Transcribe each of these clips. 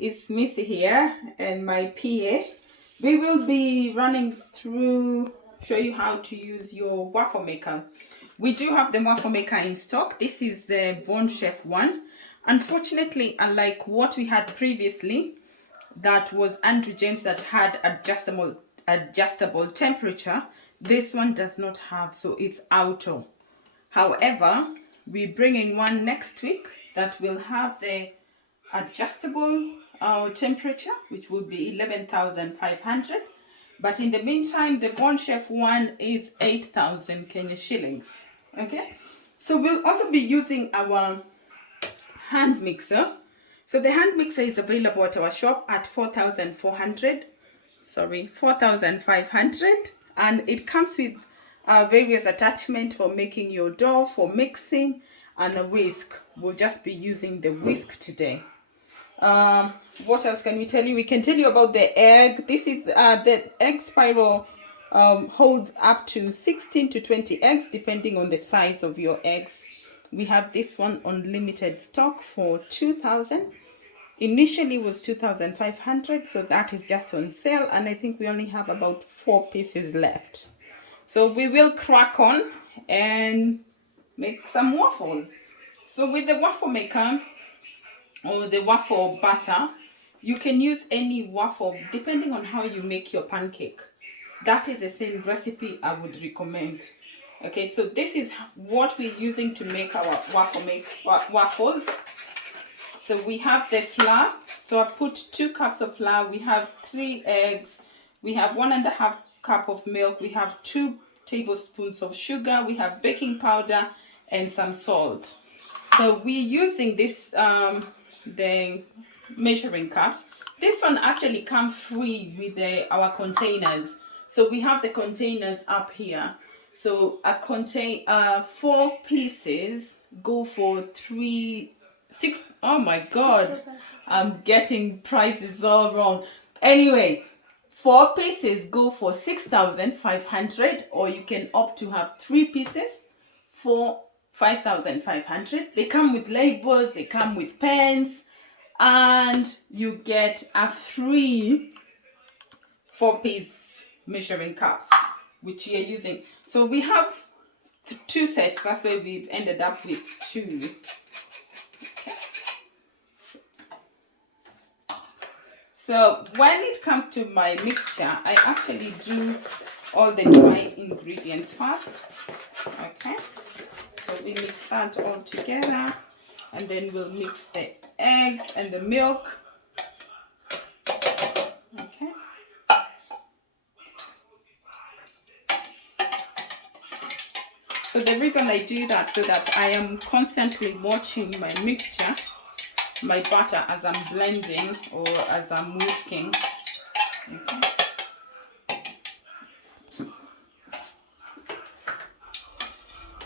it's Missy here and my PA. We will be running through, show you how to use your waffle maker. We do have the waffle maker in stock. This is the Von Chef one. Unfortunately, unlike what we had previously, that was Andrew James that had adjustable temperature, this one does not have, so it's auto. However, we're bringing one next week that will have the adjustable temperature, which will be 11,500. But in the meantime, the Von Chef one is 8,000 Kenya shillings. Okay, so we'll also be using our hand mixer. So the hand mixer is available at our shop at 4,500, and it comes with various attachments for making your dough, for mixing, and a whisk. We'll just be using the whisk today. What else can we tell you? We can tell you about the egg. This is the egg spiral holds up to 16 to 20 eggs depending on the size of your eggs. We have this one on limited stock for 2,000. Initially was 2,500, so that is just on sale, and I think we only have about 4 pieces left. So we will crack on and make some waffles. So with the waffle maker or the waffle batter, you can use any waffle depending on how you make your pancake. That is the same recipe I would recommend. Okay, so this is what we're using to make our waffles. So we have the flour. So I've put 2 cups of flour. We have 3 eggs. We have 1.5 cup of milk. We have 2 tablespoons of sugar. We have baking powder and some salt. So we're using this the measuring cups. This one actually comes free with our containers. So we have the containers up here. So a 4 pieces go for 6. Oh my god, I'm getting prices all wrong. Anyway, 4 pieces go for 6,500, or you can opt to have 3 pieces for 5,500. They come with labels, they come with pens, and you get a free 4-piece measuring cups, which you're using. So we have 2 sets. That's why we've ended up with 2. Okay. So when it comes to my mixture, I actually do all the dry ingredients first. Okay. So we mix that all together, and then we'll mix the eggs and the milk. Okay. So the reason I do that, so that I am constantly watching my mixture, my batter, as I'm blending or as I'm whisking. Okay.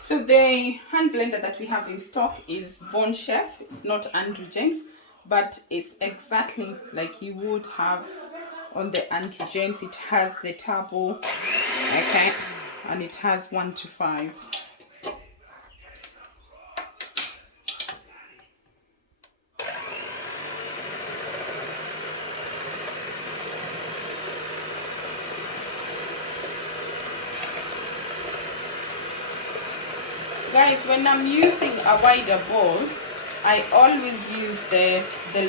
So the hand blender that we have in stock is Von Chef. It's not Andrew James, but it's exactly like you would have on the Andrew James. It has the turbo, okay, and it has 1 to 5. Guys, when I'm using a wider bowl, I always use the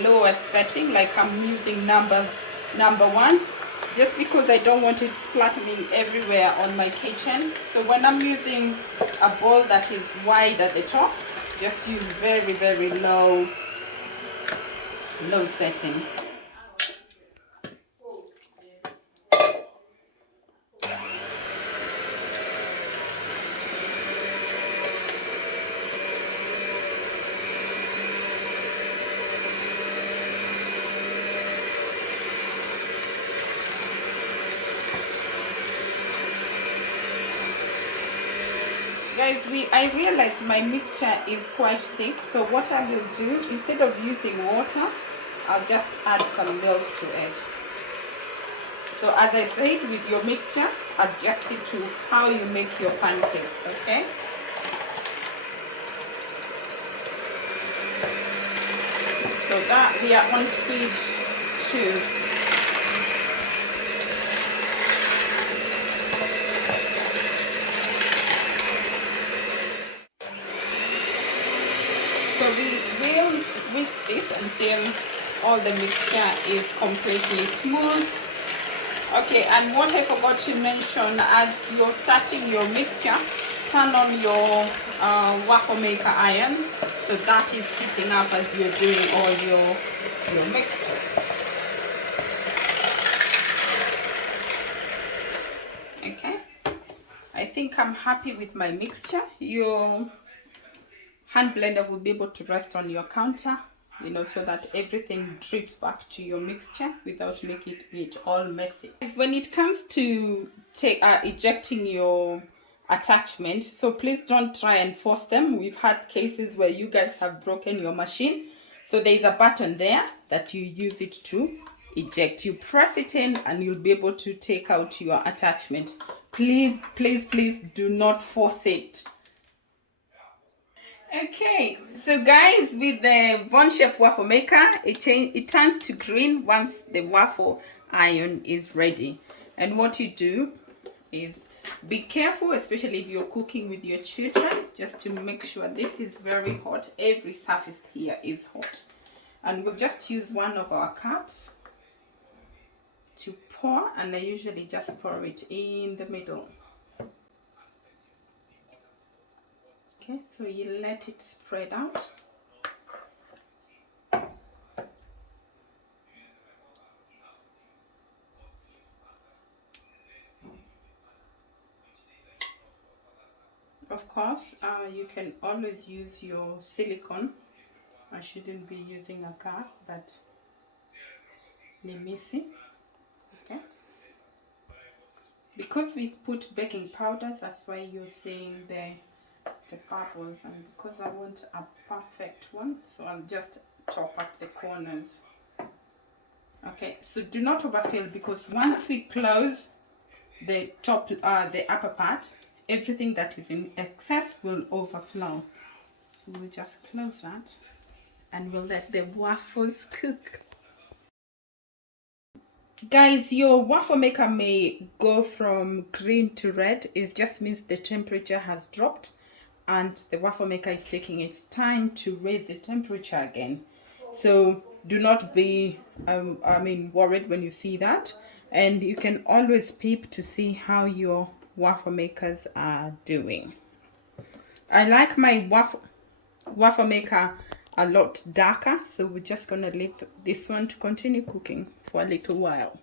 lowest setting, like I'm using number 1, just because I don't want it splattering everywhere on my kitchen. So when I'm using a bowl that is wide at the top, just use very, very low setting. Guys, I realized my mixture is quite thick, so what I will do, instead of using water, I'll just add some milk to it. So as I said, with your mixture, adjust it to how you make your pancakes, okay? So that we are on speed too. So we will whisk this until all the mixture is completely smooth. Okay, and what I forgot to mention, as you're starting your mixture, turn on your waffle maker iron, so that is heating up as you're doing all your mixture. Okay, I think I'm happy with my mixture. Your hand blender will be able to rest on your counter, you know, so that everything drips back to your mixture without making it all messy. When it comes to ejecting your attachment, so please don't try and force them. We've had cases where you guys have broken your machine. So there's a button there that you use it to eject. You press it in and you'll be able to take out your attachment. Please, please, please do not force it. Okay, so guys, with the Von Chef waffle maker, it turns to green once the waffle iron is ready. And what you do is be careful, especially if you're cooking with your children, just to make sure this is very hot. Every surface here is hot. And we'll just use one of our cups to pour, and I usually just pour it in the middle. Okay, so you let it spread out. Of course, you can always use your silicone. I shouldn't be using a cup, but Missy. Okay. Because we've put baking powder, that's why you're seeing the bubbles, and because I want a perfect one, so I'll just top up the corners. Okay, so do not overfill, because once we close the top, the upper part, everything that is in excess will overflow. So we'll just close that and we'll let the waffles cook. Guys, your waffle maker may go from green to red. It just means the temperature has dropped and the waffle maker is taking its time to raise the temperature again. So do not be worried when you see that, and you can always peep to see how your waffle makers are doing. I like my waffle maker a lot darker, so we're just gonna leave this one to continue cooking for a little while.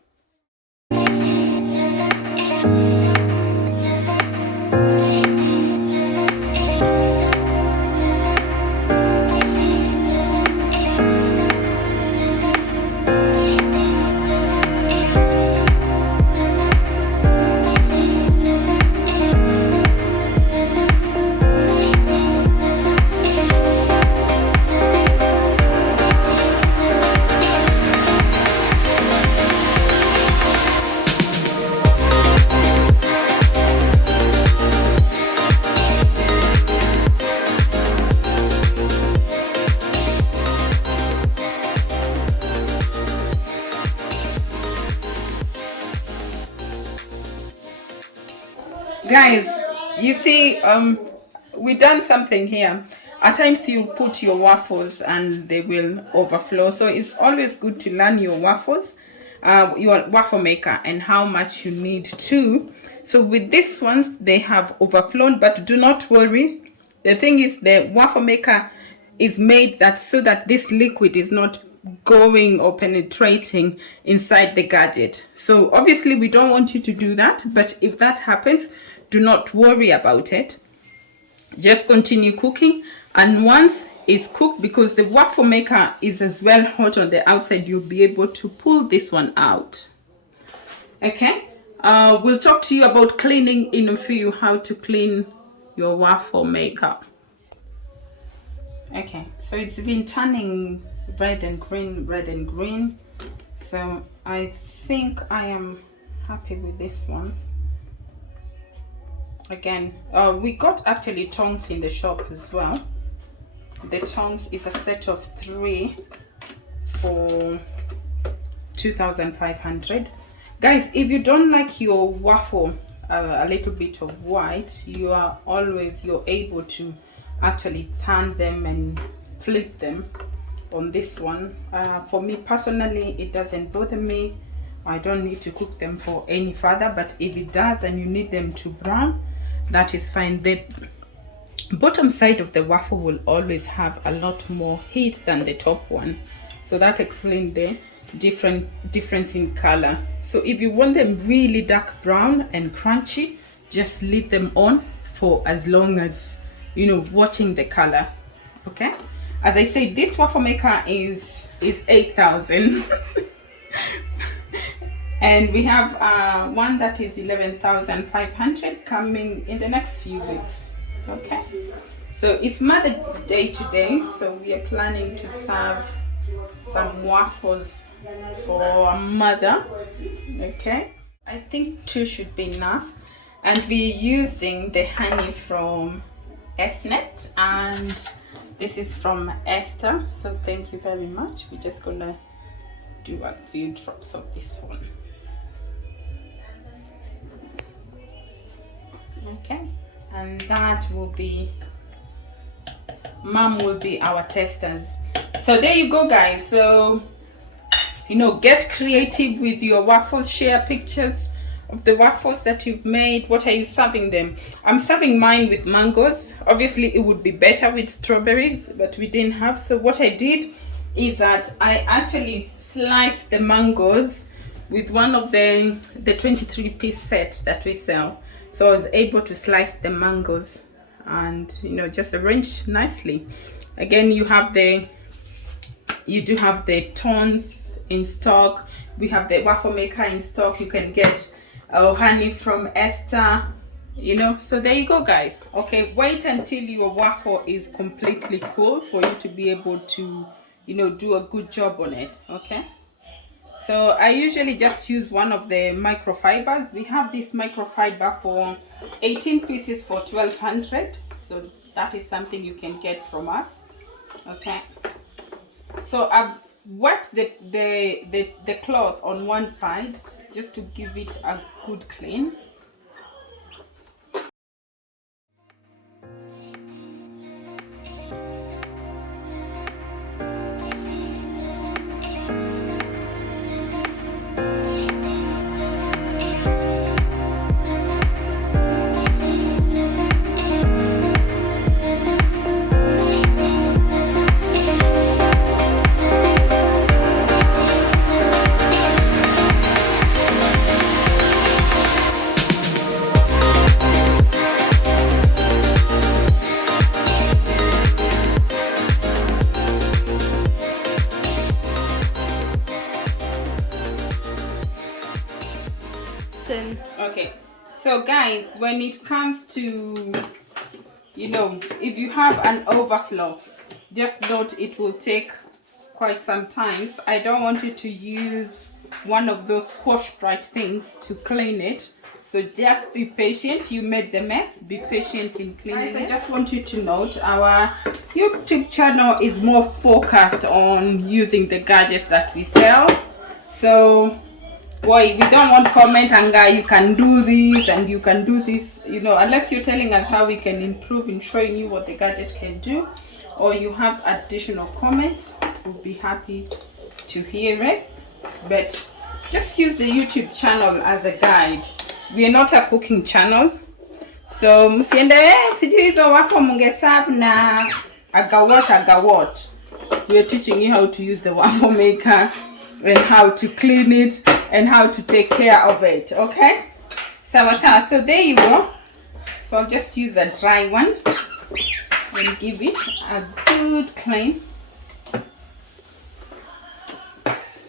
Guys, you see, we done something here. At times you put your waffles and they will overflow, so it's always good to learn your waffles, your waffle maker, and how much you need to. So with these ones, they have overflown, but do not worry. The thing is, the waffle maker is made that so that this liquid is not going or penetrating inside the gadget. So obviously we don't want you to do that, but if that happens, do not worry about it. Just continue cooking, and once it's cooked, because the waffle maker is as well hot on the outside, you'll be able to pull this one out. Okay, we'll talk to you about cleaning in a few, how to clean your waffle maker. Okay, so it's been turning red and green, so I think I am happy with this ones. Again, we got actually tongs in the shop as well. The tongs is a set of 3 for 2,500. Guys, if you don't like your waffle a little bit of white, you're able to actually turn them and flip them on this one. For me personally, it doesn't bother me. I don't need to cook them for any further, but if it does and you need them to brown, that is fine. The bottom side of the waffle will always have a lot more heat than the top one, so that explains the difference in color. So if you want them really dark brown and crunchy, just leave them on for as long as you know, watching the color. Okay, as I said, this waffle maker is 8,000 and we have one that is 11,500 coming in the next few weeks. Okay, so it's Mother's Day today, so we are planning to serve some waffles for a mother. Okay, I think 2 should be enough, and we're using the honey from Esnet, and this is from Esther, so thank you very much. We're just gonna do a few drops of this one. Okay, and that will be, Mom will be our testers. So there you go, guys. So you know, get creative with your waffles. Share pictures of the waffles that you've made. What are you serving them? I'm serving mine with mangoes. Obviously it would be better with strawberries, but we didn't have. So what I did is that I actually sliced the mangoes with one of the 23-piece sets that we sell. So I was able to slice the mangoes and, you know, just arrange nicely. Again, you do have the tones in stock. We have the waffle maker in stock. You can get honey from Esther, you know. So there you go, guys. Okay, wait until your waffle is completely cool for you to be able to, you know, do a good job on it. Okay, so I usually just use one of the microfibers. We have this microfiber for 18 pieces for 1,200, so that is something you can get from us. Okay, so I've wet the cloth on one side just to give it a good clean. Okay, so guys, when it comes to, you know, if you have an overflow, just note it will take quite some time. So I don't want you to use one of those squash bright things to clean it. So just be patient. You made the mess, be patient in cleaning it. I just want you to note our YouTube channel is more focused on using the gadgets that we sell. So boy, we don't want comment and you can do this and you can do this, you know, unless you're telling us how we can improve in showing you what the gadget can do, or you have additional comments, we'll be happy to hear it. But just use the YouTube channel as a guide. We are not a cooking channel, so msiende sijui hizo waffle mungeserve na agawat. We are teaching you how to use the waffle maker and how to clean it and how to take care of it. Okay, so there you go. So I'll just use a dry one and give it a good clean.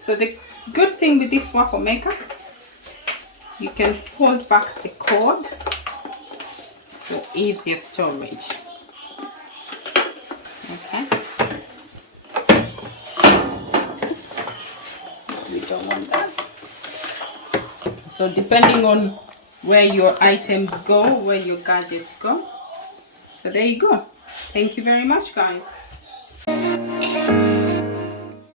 So the good thing with this waffle maker, you can fold back the cord for easier storage. Okay, we don't want that. So depending on where your items go, where your gadgets go. So there you go. Thank you very much, guys.